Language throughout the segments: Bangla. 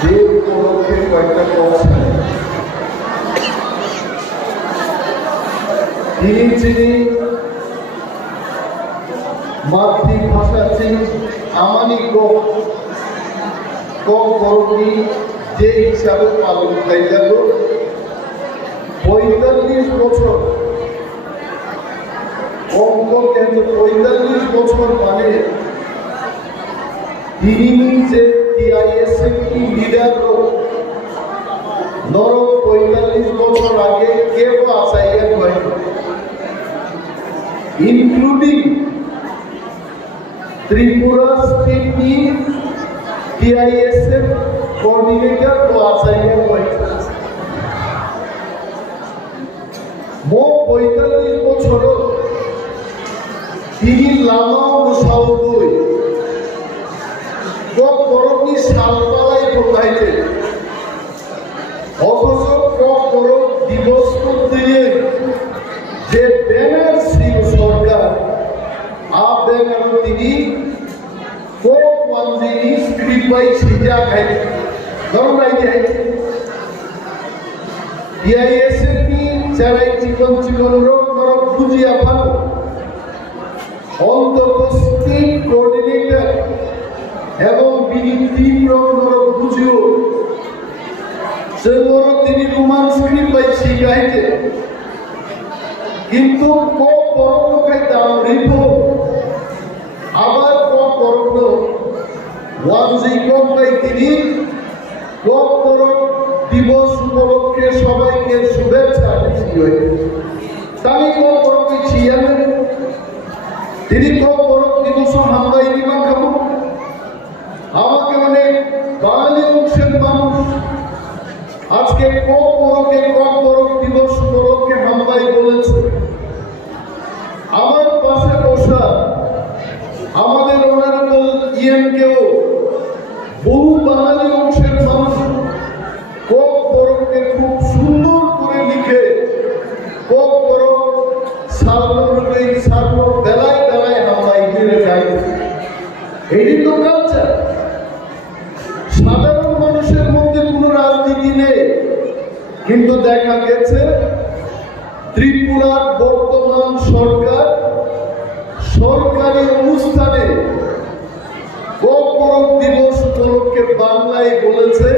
যে উপলক্ষে কয়েকটা কথা তিনি মাতৃভাষা আমানি কম করণী যে হিসাবে পালন খাই গেল ৪৫ বছর অঙ্ক কেন ৪৫ বছর মানে তিনি যে টিআইএসএফ কি লিডার নরম ৪৫ বছর আগে কেউ আসাইয়া হয় including Tripura state TISF coordinator তো আসাইয়া হয় মো ৪৫ বছর তিনি লামা মুসাউদুই করণী সালপালাই প্রকাইতে অথচ করণ দিবস দিয়ে যে ব্যানার ছিল সরকার ব্যানার তিনি কৃপাই সিজা খাইতে ধরুন টিআইএসএফি যারাই জীবন রোগ বুঝিয়া ভালো অন্তর্বর্তী কোঅর্ডিনেটর এবং তীব্র নরক বুঝিও সে তিনি রোমান কৃপাই শিখাইতে কিন্তু করণ খাইতাম রিপ আবার করণ তিনি করণ দিবস উপলক্ষে সবাইকে শুভেচ্ছা তাই করণ ছিয়ানে তিনি করণ দিবস হামলাই দিবা খাবো আমাকে অনেক বাঙালি অংশের মানুষ আজকে করণ দিবস উপলক্ষে হামলাই বলেছে আমার পাশে বসা আমাদের অনারেবল কেও বহু বাঙালি অংশের মানুষ করণকে খুব সুন্দর করে লিখে করণ সার্বর বেলায় বেলায় হামলাই মেরে যায় এই তো কালচার সাধারণ মানুষের মধ্যে কোনো রাজনীতি নেই কিন্তু দেখা গেছে ত্রিপুরার বর্তমান সরকার সরকারি অনুষ্ঠানে করণ দিবস উপলক্ষে বাংলায় বলেছে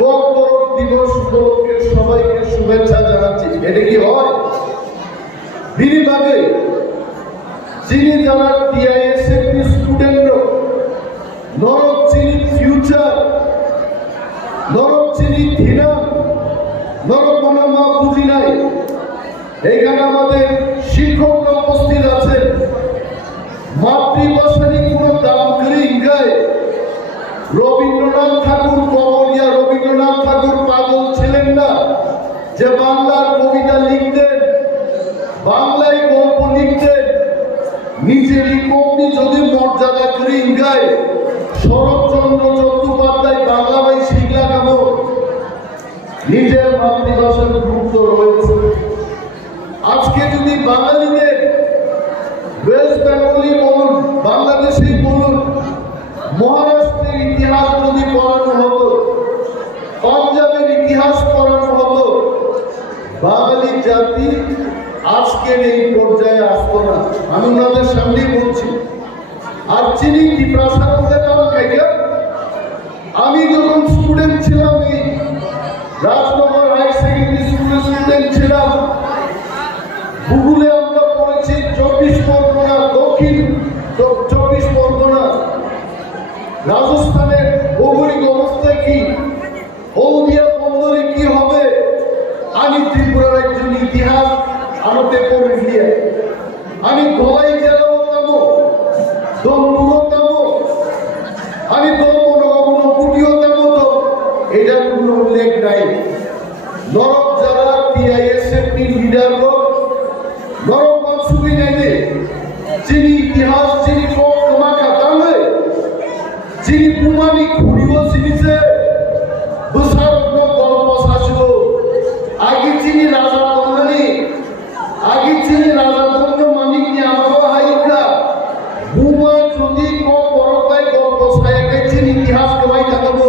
করণ দিবস উপলক্ষে সবাইকে শুভেচ্ছা জানাচ্ছি এটা কি হয় বিরিভাবে যিনি যারা টিআইএসএফ স্টুডেন্ট নরক চিনি ফিউচার নরক চিনি ঘৃণা নরক মনে মা বুঝি নাই এখানে আমাদের শিক্ষকরা উপস্থিত আছেন মাতৃভাষারই কোনো দাম করে ইঙ্গায় রবীন্দ্রনাথ ঠাকুর কমরিয়া রবীন্দ্রনাথ ঠাকুর পাগল ছিলেন না যে বাংলার কবিতা লিখতেন বাংলায় গল্প লিখতেন নিজেরই কবি যদি মর্যাদা করে ইঙ্গায় শরৎচন্দ্র চট্টোপাধ্যায় বাংলা ভাই শিখলা কেন নিজের মাতৃভাষার গুরুত্ব রয়েছে আজকে যদি বাঙালিদের ওয়েস্ট বেঙ্গলি বলুন বাংলাদেশেই বলুন মহারাষ্ট্রের ইতিহাস যদি পড়ানো হতো পাঞ্জাবের ইতিহাস পড়ানো হতো বাঙালি জাতি আজকের এই পর্যায়ে আসতো না আমি ওনাদের সামনেই বলছি আর চিনি কি প্রাসাদে তারা খাইয়া আমি যখন স্টুডেন্ট ছিলাম এই রাজনগর হায়ার সেকেন্ডারি স্কুলের স্টুডেন্ট ছিলাম ভূগোলে আমরা পড়েছি 24 পরগনা দক্ষিণ 24 পরগনা রাজস্থানের ভৌগোলিক অবস্থা কি হলদিয়া বন্দরে কি হবে আমি ত্রিপুরার একজন ইতিহাস আমাকে পড়ে দিয়ে আমি গলাই জেলাও যাবো দমপুরও যাবো আমি দমন কুটিও যাবো তো এটার কোনো উল্লেখ নাই নরক যারা টিআইএসএফ লিডার নরক মানসুবি নাইলে যিনি ইতিহাস যিনি তোমাকে দামে যিনি পুমানি ঘুরিও চিনিছে বুসার গল্প শাসিব আগে চিনি রাজা দমনি আগে চিনি রাজা দমন মানিক নি আমার হাইকা বুমা যদি বড় পাই গল্প ছায়া চিনি ইতিহাস কমাই থাকবো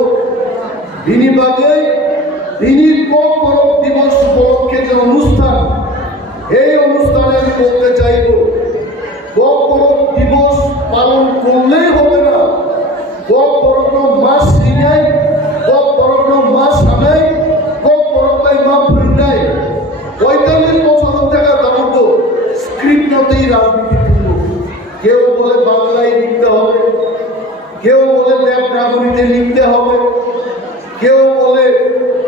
তিনি বাদে তিনি কক পরব দিবস উপলক্ষে যে অনুষ্ঠান, এই অনুষ্ঠানে আমি বলতে চাইব, কক পরব দিবস পালন করলেই হবে না। কক পরব মাস নাই, কক পরব মাস নাই, কক পরব মা নাই। ৪৫ বছর থেকে দাঁড়াত স্ক্রিপ্টতেই রাজনীতি করল। কেউ বলে বাংলায় লিখতে হবে, কেউ বলে দেবনাগরীতে লিখতে হবে, কেউ বলে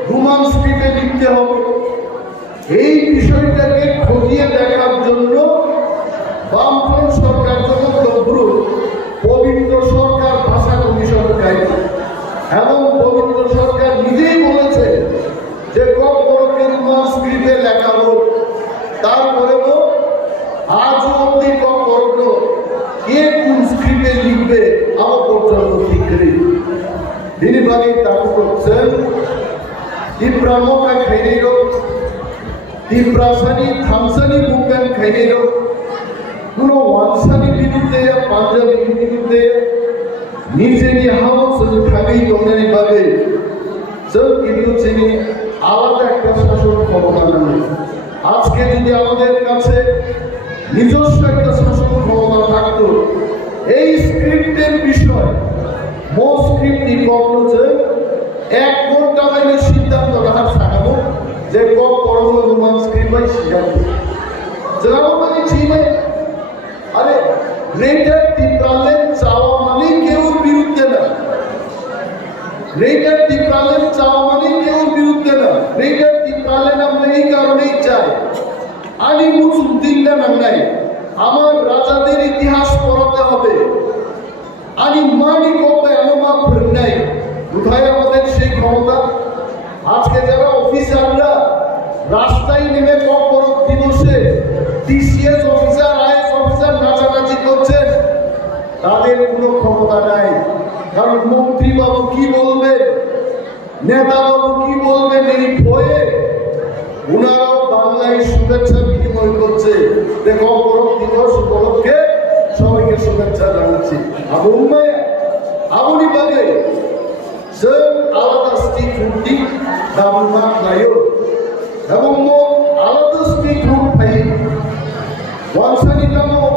রোমান স্ক্রিপ্টে লিখতে হবে। এই বিষয়টাকে খতিয়ে দেখার জন্য বামফ্রন্ট সরকার যখন তদ্রুপ পবিত্র সরকার ভাষা কমিশন গাইড এবং পবিত্র সরকার নিজেই বলেছে যে কক পরবকে রোমান স্ক্রিপ্টে লেখা হোক। তারপরেও আজও অব্দি কক পরব কে কোন স্ক্রিপ্টে লিখবে আমার পর্যন্ত ঠিক নেই। তিনি বাকি দাবি করছেন Dipramoka khainero, Diprasani Thamsani movement khainero, কোনো ওয়ানসানি বিরুদ্ধে পাঞ্জাবি বিরুদ্ধে নিজে নিয়ে হাওয়া শুধু খাবেই দমনানি পাবে সব কিন্তু তিনি আলাদা একটা শাসন ক্ষমতা নেই। আজকে যদি আমাদের কাছে নিজস্ব একটা শাসন ক্ষমতা থাকতো, এই স্ক্রিপ্টের বিষয় মো স্ক্রিপ্ট নিকটে 1 ঘন্টা আগে সিদ্ধান্ত রাখার থাকাবো যে কক পরব রোমান স্ক্রিপ্ট বাই সিদ্ধান্ত জানাবো মানে চিনে। আরে রেটার টিপ্রালেন চাওয়া মানে কেউ বিরুদ্ধে না, রেটার টিপ্রালেন চাওয়া মানে কেউ বিরুদ্ধে না। রেটার টিপ্রালেন আমরা এই কারণেই চাই, আলী মুসুদ্দিন নাই আমার রাজাদের ইতিহাস পড়াতে হবে। আলী মানি কবে আমার নাই কোথায় আমাদের সেই ক্ষমতা? আজকে যারা অফিসাররা রাস্তায় নেমে কক পরব দিবসে টিসিএস অফিসার আইএস অফিসার নাচানাচি করছেন, তাদের কোনো ক্ষমতা নাই। কারণ মন্ত্রী বাবু কি বলবেন, নেতা বাবু কি বলবেন, এই ভয়ে ওনারাও বাংলায় শুভেচ্ছা বিনিময় করছে। দেখো পরব দিবস উপলক্ষে সবাইকে শুভেচ্ছা জানাচ্ছি। আপনি বাদে আলাদা স্টিক রুটি দাবুমা নাইও এবং আলাদা স্টিক রুট পাই ওয়ানসানি নামও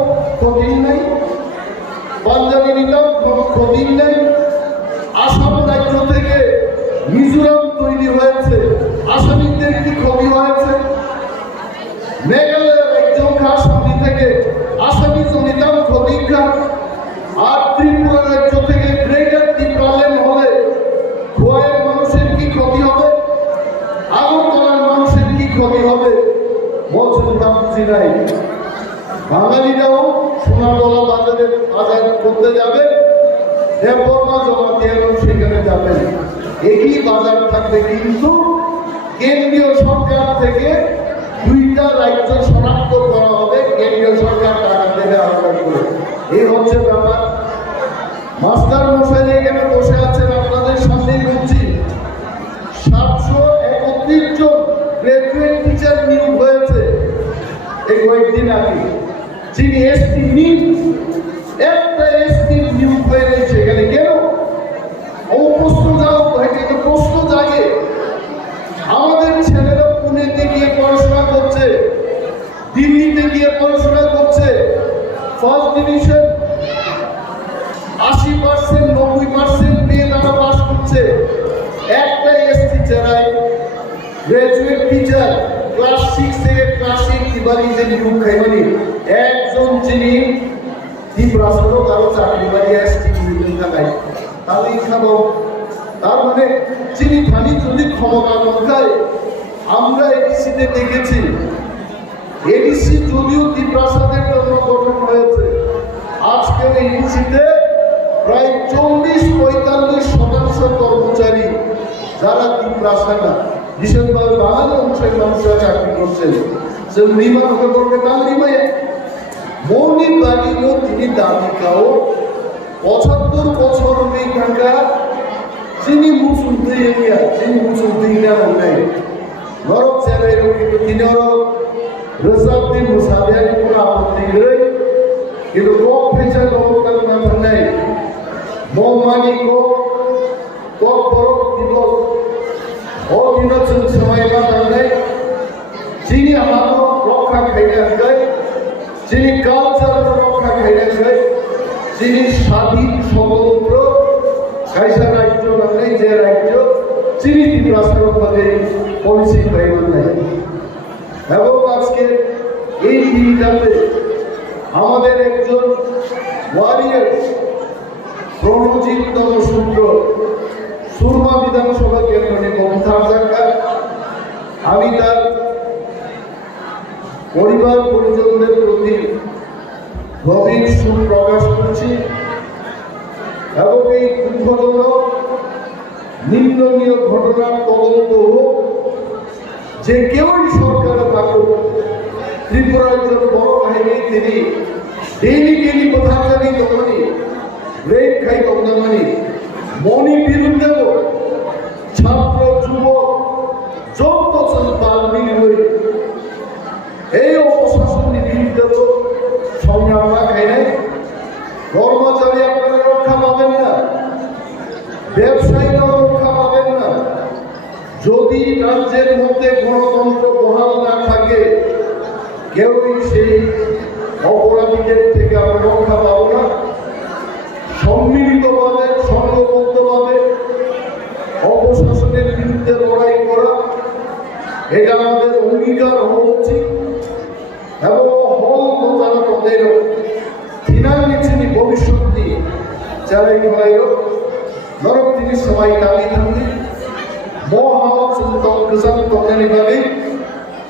কদিন নাই, পাঞ্জাবি নিলাম কদিন নাই। আসাম রাজ্য থেকে মিজোরাম তৈরি হয়েছে, আসামিদের কি ক্ষতি হয়েছে? মেঘালয় রাজ্য আসামি থেকে আসামি জনিতাম ক্ষতিকা, আর ত্রিপুরা রাজ্য থেকে গ্রেটার টিপ্রালেন হলে খোয়াইয়ের মানুষের কি ক্ষতি হবে? আগরতলার মানুষের কি ক্ষতি হবে? বলছেন নাম বুঝি নাই। বাঙালিরাও সোনাতলা বাজারে বাজার করতে যাবে, দেববর্মা জমা দিয়ে সেখানে যাবেন, একই বাজার থাকবে। কিন্তু কেন্দ্রীয় সরকার থেকে 2টা রাজ্য শনাক্ত করা হবে, কেন্দ্রীয় সরকার টাকা দেবে আলাদা করে। এই হচ্ছে ব্যাপার। মাস্টার মশাই এখানে বসে আছেন, আপনাদের সামনেই বলছি 731 জন গ্রাজুয়েট টিচার নিয়োগ হয়েছে এই কয়েকদিন আগে। যিনি এসটি নিট একটা এসটি নিয়োগ হয়ে গেছে এখানে, কেন ও প্রশ্ন যাও হয়েছে, প্রশ্ন জাগে। আমাদের ছেলেরা পুনেতে গিয়ে পড়াশোনা করছে, দিল্লিতে গিয়ে পড়াশোনা করছে, ফার্স্ট ডিভিশন 80% 90% পেয়ে তারা পাস করছে। একটা এসটি টিচারাই গ্রাজুয়েট টিচার ক্লাস 6 থেকে ক্লাস 8 দিবালিতে নিয়োগ খাইবানি একজন যিনি ত্রিপুরাসহ কারো চাকরি বাড়ি এসটি নিয়োগ নাই, তাহলে খাবো। তার মানে যিনি খালি যদি ক্ষমতা নয়, আমরা এডিসিতে দেখেছি, এডিসি যদিও ত্রিপুরাসাদের জন্য গঠন হয়েছে, আজকে এডিসিতে প্রায় 40-45% কর্মচারী যারা ত্রিপুরাসা না, বিশেষভাবে বাঙালি অংশের মানুষরা চাকরি করছেন। সে রিমা হতে করবে তার রিমায় মৌলিক বাড়িও তিনি দাবিকাও 75 বছর এখানকার যিনি মুসলমান যিনি মুসলমান নেই নরক ছেড়ে কিন্তু তিনিও রেজাল্টের মুসাবিয়ানি কোনো আপত্তি নেই, কিন্তু কক ফেচার নবকাল না নেই। মৌমানি কক পরব দিবস দিন সময় বাঁধালে যিনি হাত রক্ষা খাইলে যায়, যিনি কালচার রক্ষা খাইলে যায়, যিনি স্বাধীন স্বতন্ত্র কাইসা রাজ্য মানে যে রাজ্য যিনি রাষ্ট্রপতি পলিসি পাইবেন নাই। এবং আজকে এই দিনটাতে আমাদের একজন ওয়ারিয়ার প্রণজিৎ নমসূত্র সুরমা বিধানসভা কেন্দ্রে বক্তার দেখা আমি তার পরিবার পরিজনদের প্রতি গভীর সুখ প্রকাশ করছি এবং এই দুর্ঘটনা নিন্দনীয় ঘটনার তদন্ত হোক, যে কেউই সরকারে থাকুক। ত্রিপুরার একজন বড় বাহিনী তিনি ডেইলি কোথাও জানি তখনই রেপ খাই তখনই মনি বিরুদ্ধে ছাত্র যুবক যত বাল্মীকি হয়ে এই অপশাসনের বিরুদ্ধে সংগ্রাম রাখাই নাই। কর্মচারী আপনারা রক্ষা পাবেন না, ব্যবসায়ীরা রক্ষা পাবেন না। যদি রাজ্যের মধ্যে গণতন্ত্র বহাল না থাকে, কেউই সেই অপরাধীদের থেকে আমরা রক্ষা পাবো না। সম্মিলিতভাবে সংঘবদ্ধভাবে অপশাসনের বিরুদ্ধে লড়াই করা, এটা আমাদের অঙ্গীকার হওয়া উচিত। এবং হল যারা তাদের ফিনাল নিচ্ছেন ভবিষ্যৎ নিয়ে যারা এগুলো নরক তিনি সবাই দাবি থাকবে মহাভাবে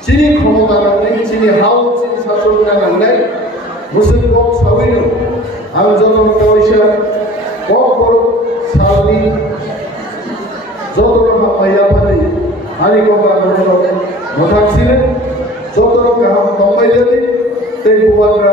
যিনি ক্ষমতা নেই, যিনি হাও যিনি শাসন নেই মুসলিম কম সবাই আমি যখন পয়সা কর সারাদিন যত রকম পাইয়া পারে আনি কবার মোটা ছিলেন, যত রকম তম্বাই জানি সেই গোয়ালরা